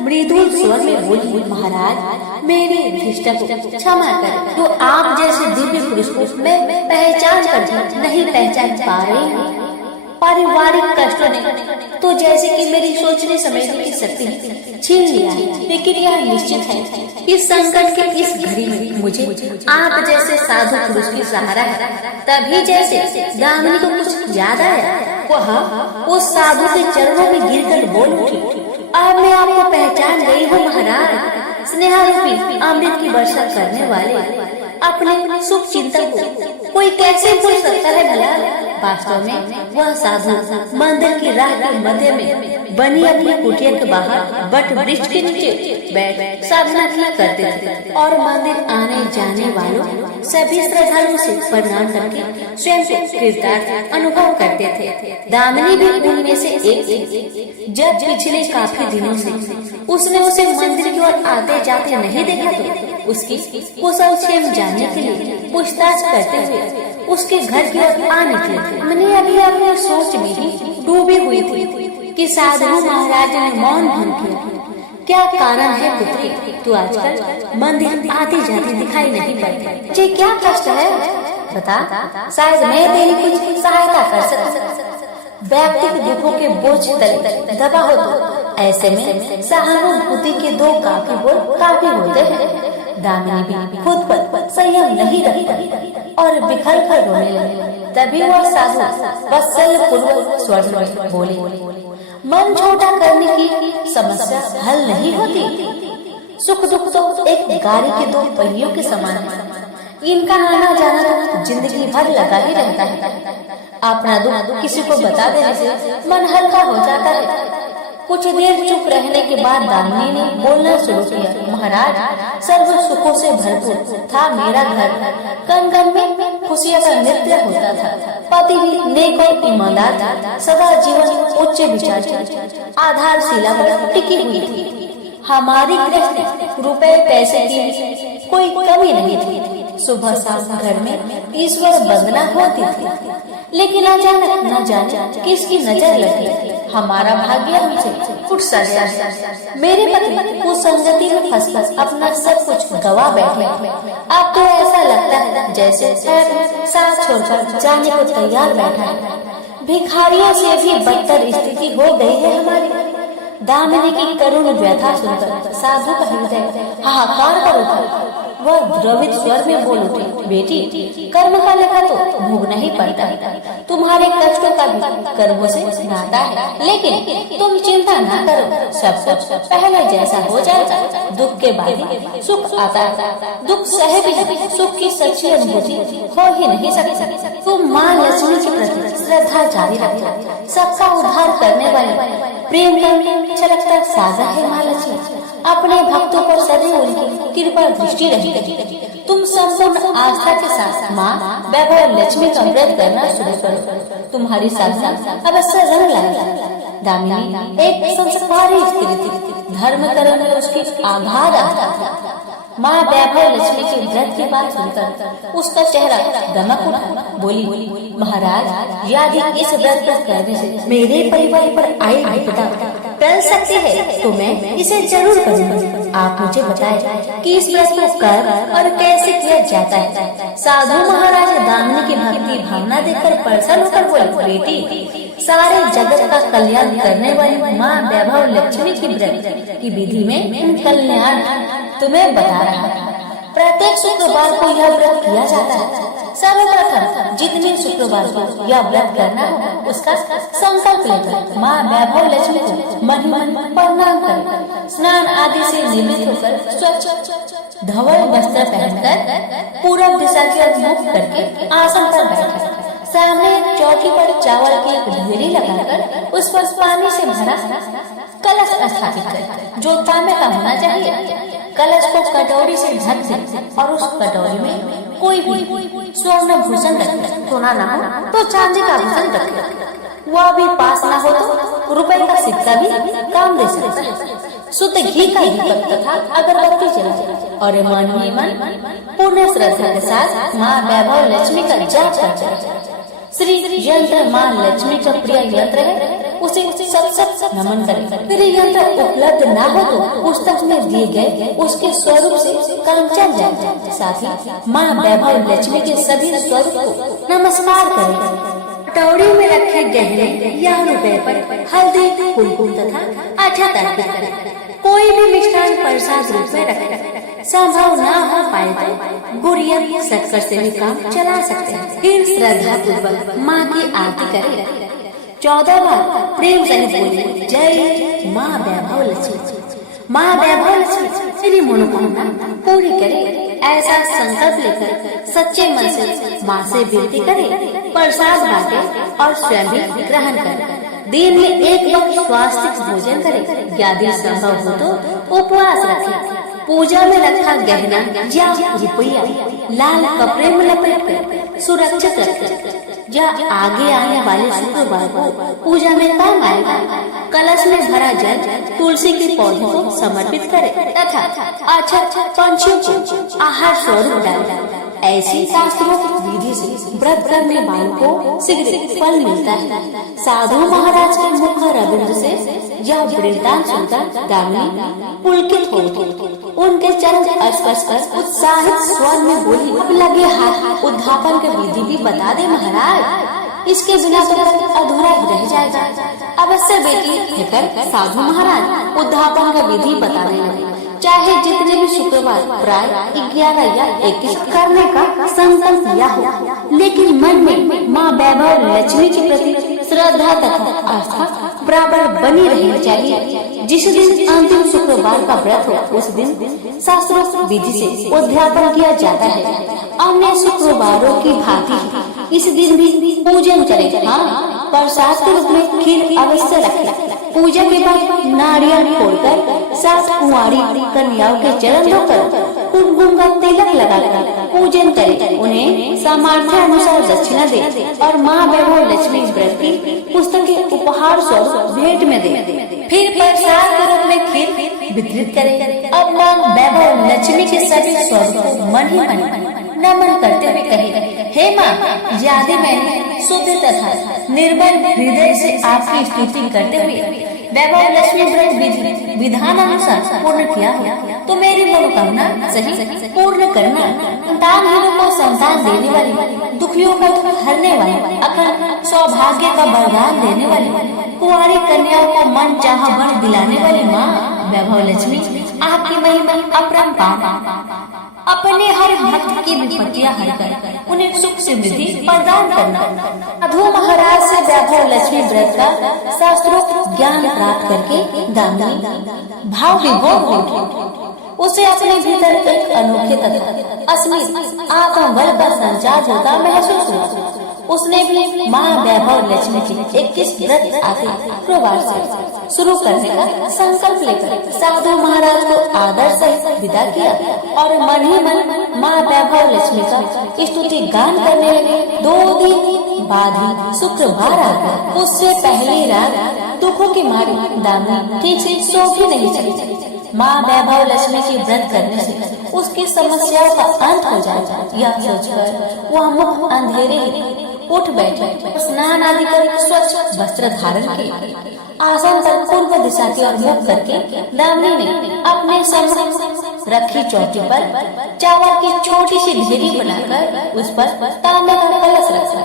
मृदुल स्वर में बोली, महाराज मेरी धृष्टा को क्षमा करें, तो आप जैसे दिव्य पुरुष को मैं पहचान कर नहीं पहचान पा रही हूँ। पारिवारिक कष्टों ने तो जैसे कि मेरी सोचने समझने की शक्ति छीन लिया है, लेकिन यह निश्चित है कि संकट के इस घड़ी में मुझे आप जैसे साधु पुरुष की सहारा है। तभी जैसे दामिनी को कुछ याद आया, वह उस साधु के चरणों में गिरकर बोल उठी, अब मैं आपको पहचान गई हूँ महाराज। स्नेहारूपी अमृत की वर्षा करने वाले अपने सुख चिंतन को कोई कैसे भूल सकता है भला? वास्तव में वह साधु मंदिर की राह के मध्य में बनी अपनी कुटिया के बाहर बट वृक्ष के नीचे बैठ साधना किया करते थे और मंदिर आने जाने वालों सभी श्रद्धालुओं से प्रणाम करके स्वयं को कृतार्थ अनुभव करते थे। दामिनी भी उनमें से एक। जब पिछले काफी दिनों से उसने उसे मंदिर की ओर आते जाते नहीं देखा तो उसकी कुशल क्षेम जानने के लिए पूछताछ करते हुए उसके घर की ओर आ निकले। मैंने अभी अपनी सोच में ही डूबी हुई थी कि साधु महाराज ने मौन भंग किया। क्या कारण है पुत्री, तू आजकल मंदिर आती जाती दिखाई नहीं पड़ती? मुझे क्या कष्ट है बता, शायद मैं तेरी कुछ सहायता कर सकूं। व्यक्तिगत दुखों के बोझ तले दबा हो तो ऐसे में सहानुभूति के दो काफी बोल काफी होते हैं। दामिनी भी खुद पर संयम नहीं रखी और बिखर कर रोने लगी। तभी वह साधु वत्सल पूर्वक स्वर में बोली, मन छोटा करने की समस्या हल नहीं होती। सुख दुख तो एक गाड़ी के दो पहियों के समान है, इनका आना जाना तो जिंदगी भर लगा ही रहता है। अपना दुख किसी को बता देने से मन हल्का हो जाता है। कुछ देर चुप रहने के बाद दामिनी ने बोलना शुरू किया, महाराज सर्व सुखों से भरपूर था मेरा घर। कंगन में खुशियों का नृत्य होता था। पति भी नेक और ईमानदार था, सदा जीवन उच्च विचार की आधारशिला पर टिकी हुई थी। हमारी गृहस्थी रुपए पैसे की कोई कमी नहीं थी। सुबह शाम घर में ईश्वर वंदना होती थी, लेकिन अचानक न जाने किसकी नजर लगी, हमारा भाग्य हमसे उठ सा गया। मेरे पति कुसंगति में फंसकर अपना सब कुछ गवा बैठे। अब तो ऐसा लगता है जैसे साथ छोड़कर जाने को तैयार बैठा है। भिखारियों से भी बदतर स्थिति हो गई है हमारी। दामिनी की करुण व्यथा सुनकर साधु का हृदय हाहाकार कर उठा। वह द्रवित स्वर में बोल उठे, बेटी, कर्म का लेखा तो भोगना ही पड़ता है। तुम्हारे कष्टों का भी कर्मों से नाता है, लेकिन तुम चिंता न करो, सब कुछ पहले जैसा हो जाएगा। दुख के बाद ही सुख आता है, दुख सहे भी सुख की सच्ची अनुभूति हो ही नहीं सकती। तुम माँ लक्ष्मी के प्रति श्रद्धा जारी रखो। सबका उद्धार करने वाले प्रेम का छलकता सागर है माँ लक्ष्मी। अपने भक्तों पर सदैव उनकी कृपा दृष्टि रहेगी। तुम संपूर्ण आस्था के साथ माँ वैभव लक्ष्मी का व्रत करना शुरू करो। तुम्हारी साधना अवश्य रंग लाएगी। दामिनी एक संस्कारी स्त्री थी। धर्म कर्म में उसकी आगाध आस्था थी। माँ वैभव लक्ष्मी के व्रत की बात सुनकर उसका चेहरा दमक उठा। बोली, महाराज, यदि इस व्रत को करने से मेरे परिवार पर आई विपदा टल सकती है तो मैं इसे जरूर करूँगा। आप मुझे बताएं कि इस व्रत को कर और कैसे किया जाता है। साधु महाराज दामिनी की भक्ति भावना देखकर प्रसन्न होकर बोले, बेटी, सारे जगत का कल्याण करने वाली माँ वैभव लक्ष्मी की व्रत की विधि में कल्याण तुम्हें बता रहा है। प्रत्येक शुक्रवार को यह व्रत किया जाता है। सर्वप्रथम जितने शुक्रवार को यह व्रत करना हो उसका संकल्प लेकर माँ वैभव लक्ष्मी को मन मन प्रणाम करें। स्नान आदि से निवृत्त होकर स्वच्छ धवल वस्त्र पहनकर पूरब दिशा की ओर मुख करके आसन पर बैठे। सामने चौकी पर चावल की एक ढेरी लगाकर उस पर पानी से भरा कलश स्थापित करें जो तांबे का होना चाहिए। कलश को कटोरी से ढक दें और उस कटोरी में कोई भी स्वर्ण भूषण रखें। सोना न हो तो चांदी का भूषण रखें। वह भी पास न हो तो रुपए का सिक्का भी काम दे सकता है। शुद्ध घी का दीपक तथा अगरबत्ती जलाएं और मन ही मन पूर्ण श्रद्धा के साथ माँ वैभव लक्ष्मी का जाप करते हैं। श्री यंत्र माँ लक्ष्मी का प्रिय यंत्र है, उसे सत नमन करें। श्री यंत्र उपलब्ध न हो तो पुस्तक में दिए गए उसके स्वरूप से काम चल जाए। साथ ही माँ वैभव लक्ष्मी के सभी स्वरूप को नमस्कार करें। कटोरी में रखे गहने या रुपए पर हल्दी, कुमकुम तथा अक्षत अर्पित करें। कोई भी मिष्ठान प्रसाद रूप में रखें। संभव न हो पाए तो गुड़िया शक्कर से भी काम चला सकते हैं। फिर श्रद्धा पूर्वक माँ की आरती करें। 14 बार प्रेम सहित बोले, जय माँ वैभव लक्ष्मी। माँ वैभव लक्ष्मी तेरी मनोकामना पूरी करे, ऐसा संकल्प लेकर सच्चे मन से माँ से विनती करे। प्रसाद बांटे और स्वयं भी ग्रहण करे। दिन में एक वक्त स्वास्थ्य भोजन करे। यदि संभव हो तो उपवास रखे। पूजा में रखा गहना या रुपया लाल कपड़े में लपेट कर सुरक्षित रखें। यह आगे आने वाले शुक्रवार को पूजा में काम आएगा। कलश में भरा जल तुलसी के पौधे को समर्पित करें तथा अच्छा पंछियों को आहार स्वरूप डालें। ऐसी शास्त्रों की विधि से व्रत करने वालों को शीघ्र फल मिलता है। साधु महाराज के मुख रविंद्र से यह वृत्तांत सुनकर दामिनी पुलकित हो उठी। उनके चरण स्पर्श कर उत्साहित स्वर में बोली, अब लगे हाथ उद्धापन की विधि भी बता दे महाराज, इसके बिना तो अधूरा रह जाएगा। अवश्य बेटी कहकर साधु महाराज उद्धापन का विधि बताने लगे। चाहे जितने भी शुक्रवार प्राय 11 या 21 करने का संकल्प लिया हो, लेकिन मन में माँ वैभव लक्ष्मी के प्रति श्रद्धा तथा आस्था बराबर बनी रहनी चाहिए। जिस दिन अंतिम शुक्रवार का व्रत हो उस दिन शास्त्रोक्त विधि से उद्यापन किया जाता है। अन्य शुक्रवारों की भांति इस दिन भी पूजन करें। हाँ, प्रसाद के रूप में खीर अवश्य रखें। पूजा के बाद नारियल फोड़कर 7 कुंवारी कन्याओं के चरण धोकर कुमकुम का तिलक लगाकर पूजन करें। उन्हें सामर्थ्य अनुसार दक्षिणा दें और माँ वैभव लक्ष्मी व्रत की पुस्तकें उपहार स्वरूप भेंट में दें। फिर प्रसाद के रूप में खीर वितरित करें। अब माँ वैभव लक्ष्मी के सभी स्वरूप को मन ही मन नमन करते हुए कहे, हे माँ, यदि मैंने शुद्ध तथा निर्मल हृदय से आपकी स्तुति करते हुए वैभव लक्ष्मी व्रत विधान अनुसार पूर्ण किया हो तो मेरी मनोकामना सही पूर्ण करना। संतानहीनों को संतान देने वाली, दुख दुखियों को हरने वाली, अखंड सौभाग्य का वरदान देने वाली, कुंवारी कन्याओं को मन चाहा वर दिलाने वाली माँ वैभव लक्ष्मी, आपकी महिमा अपरंपार। अपने हर भक्त की विपत्तियां हरकर उन्हें सुख समृद्धि प्रदान करना। साधु महाराज से वैभव लक्ष्मी व्रत का शास्त्रोक्त ज्ञान प्राप्त करके दामिनी भाव विभोर होगी। उसे अपने भीतर एक अनोखे तथा अस्मित आत्मबल का संचार होता महसूस हुआ। उसने भी माँ वैभव लक्ष्मी के 21 व्रत आदि गुरुवार से शुरू करने का संकल्प लेकर साधु महाराज को आदर सहित विदा किया और मन ही मन माँ वैभव लक्ष्मी का स्तुति गान करने लगे। 2 दिन बाद ही शुक्रवार आ गया। उससे पहली रात दुखों की मारी दामिनी ठीक से सो भी नहीं सकी। माँ वैभव लक्ष्मी की व्रत करने से उसकी समस्याओं का अंत हो जाएगा, यह सोचकर वह मुख अंधेरे ही उठ बैठे। स्नान आदि कर स्वच्छ वस्त्र धारण किए, आसन पर पूर्व दिशा की ओर मुख करके दामिनी ने अपने सम्मुख रखी चौकी पर चावल की छोटी सी ढेरी बनाकर उस पर तांबे का कलश रखा।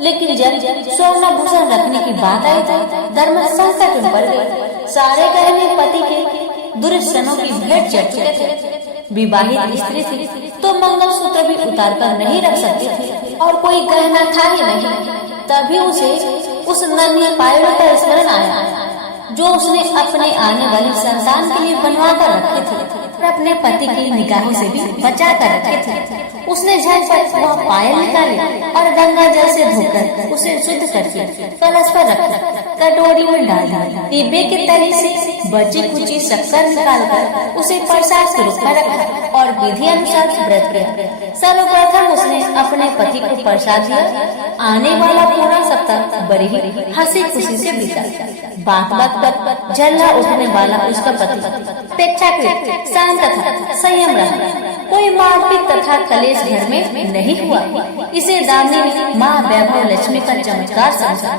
लेकिन जब स्वर्णाभूषण रखने की बात आई तो धर्म संकट में पड़ गए। सारे गहने पति के दुर्सनों की भेंट चढ़ चुके थे। विवाहित स्त्री थी तो मंगलसूत्र भी उतार कर नहीं रख सकती थी और कोई गहना था ही नहीं। तभी उसे उस नन्ही पायल का स्मरण आया जो उसने अपने आने वाली संतान के लिए बनवा कर रखे थे और अपने पति की निगाहों से भी बचा कर रखे थे। उसने झटपट वह पायल निकाली और गंगा जल से धोकर उसे शुद्ध करके कलश पर रखा, कटोरी में डाल दिया। डिब्बे के तली से बची कुची शक्कर निकालकर उसे प्रसाद के रूप में रखा और विधि अनुसार व्रत किया। सर्वप्रथम उसने अपने पति को प्रसाद दिया। आने वाला पूरा सप्ताह बड़ी ही हंसी खुशी से बीता। बात बात पर झल्ला उठने वाला उसका पति अपेक्षाकृत शांत तथा संयम रहा। कोई मारपीट तथा कलेश घर में नहीं हुआ। इसे दामिनी ने माँ वैभव लक्ष्मी का चमत्कार समझा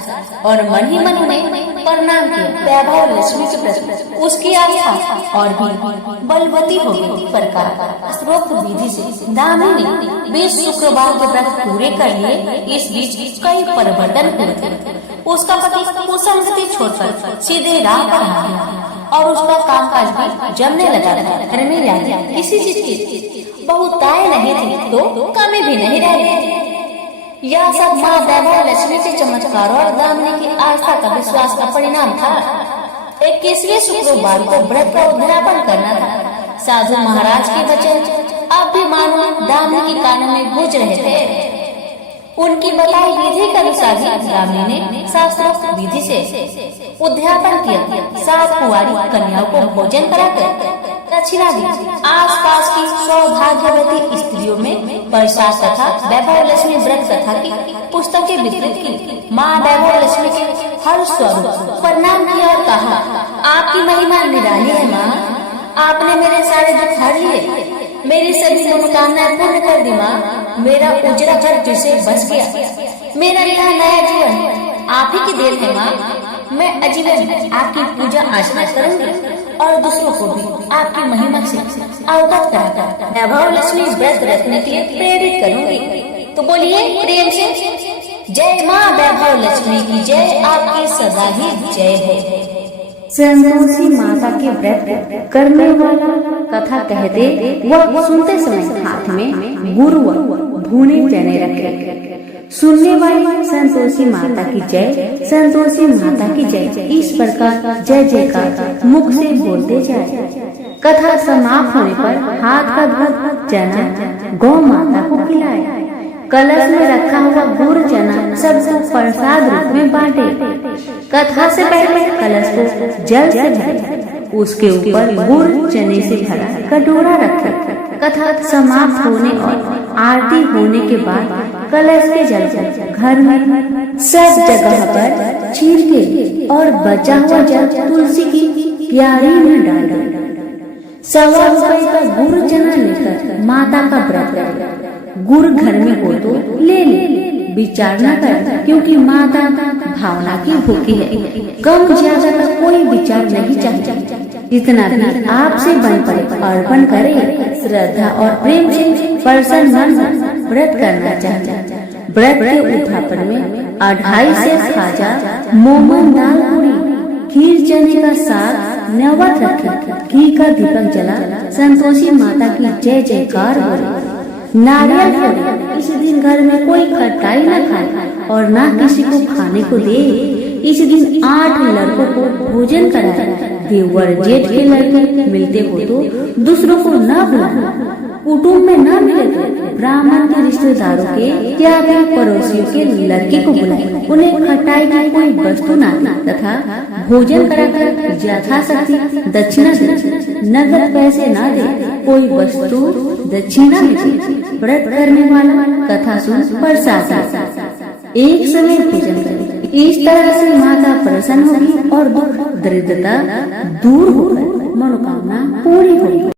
और मन ही मन उन्हें प्रणाम किया। वैभव लक्ष्मी के प्रति उसकी आस्था और भी बलवती हो गई। प्रकार स्रोत विधि से दामिनी ने 20 शुक्रवार के व्रत पूरे कर लिए। इस बीच कई परिवर्तन हुए थे। उसका पति कुसंगति छोड़कर सीधे राह पर आ गया और उसका कामकाज भी जमने लगा था। घर में राजा किसी चीज की बहुतायत नहीं थी तो कमी भी नहीं रही। यह सब माँ वैभव लक्ष्मी के चमत्कारों और दामिनी की आस्था का विश्वास का परिणाम था। 21वें शुक्रवार को व्रत का उद्यापन करना था। साधु महाराज के वचन अब भी मानो दामिनी के कानों में गूंज रहे थे। उनकी बताई विधि के अनुसार ही दामिनी ने शास्त्रोक्त विधि से उद्यापन किया। 7 कुंवारी कन्याओं को भोजन कराकर दक्षिणा दी। आसपास की सौभाग्यवती स्त्रियों में प्रसाद तथा वैभव लक्ष्मी व्रत कथा की पुस्तकें वितरित की। माँ वैभव लक्ष्मी के हर स्वरूप प्रणाम किया और कहा, आपकी महिमा निराली है माँ। आपने मेरे सारे दुख हर लिए, मेरी सभी मनोकामनाएं पूर्ण कर दी माँ। मेरा उजरा घर फिर से बस गया। मेरा यह नया जीवन आप ही की देन है माँ। मैं आजीवन आपकी पूजा अर्चना करूंगी और दूसरों को भी आपकी महिमा से अवगत कराकर वैभव लक्ष्मी व्रत रखने के लिए प्रेरित करूंगी। तो बोलिए प्रेम से जय माँ वैभव लक्ष्मी की जय। आपकी सदा ही जय है। संतोषी माता के व्रत करने वाला कथा कहते वह सुनते समय हाथ में गुड़ व भुने चने रखे। सुनने वाली संतोषी माता की जय, संतोषी माता की जय, इस प्रकार जय जयकार मुख से बोलते जाए। कथा समाप्त होने पर हाथ का गुड़ चना गौ माता को खिलाए। कलश में रखा हुआ गुड़ चना सबको प्रसाद रूप में बांटे। कथा से पहले कलश को जल से भरे, उसके ऊपर गुड़ चने से भरा कटोरा रखे। कथा समाप्त होने और आरती होने के बाद कलश के जल को घर में सब जगह पर छीन के और बचा हुआ जल तुलसी की क्यारी में डाल। 1.25 रुपए का गुड़ चना लेकर माता का व्रत करे। गुड़ घर में हो तो ले विचार न कर, क्योंकि माता भावना की भूखी है। कम ज्यादा का कोई विचार नहीं चाहिए। जितना भी आपसे बन पड़े अर्पण करे। श्रद्धा और प्रेम से प्रसन्न मन व्रत करना चाहिए। व्रत के उद्यापन में 2.5 सेर खाजा, मोमन, दाल, पूरी, खीर, चने का साग, न्यौवत रखे, घी का दीपक जला, संतोषी माता की जय जयकार बोले, नारियल फोड़े। इस दिन घर में कोई खटाई न खाए और ना किसी को खाने को दे। इस दिन 8 लड़कों को भोजन कराए। देवर जेठ के लड़के मिलते हो तो दूसरों को न बुलाए, कुटुंब में न मिले तो ब्राह्मण के रिश्तेदारों के या फिर पड़ोसियों के लड़के को बुलाए। उन्हें खटाई की कोई वस्तु न तथा भोजन कराकर यथाशक्ति दक्षिणा दे। नगद पैसे न दे, कोई वस्तु दक्षिणा में। व्रत करने वाला कथा सुन प्रसाद एक समय भोजन करे। इस तरह से माता प्रसन्न होगी और दुख दरिद्रता दूर होकर मनोकामना पूरी होगी।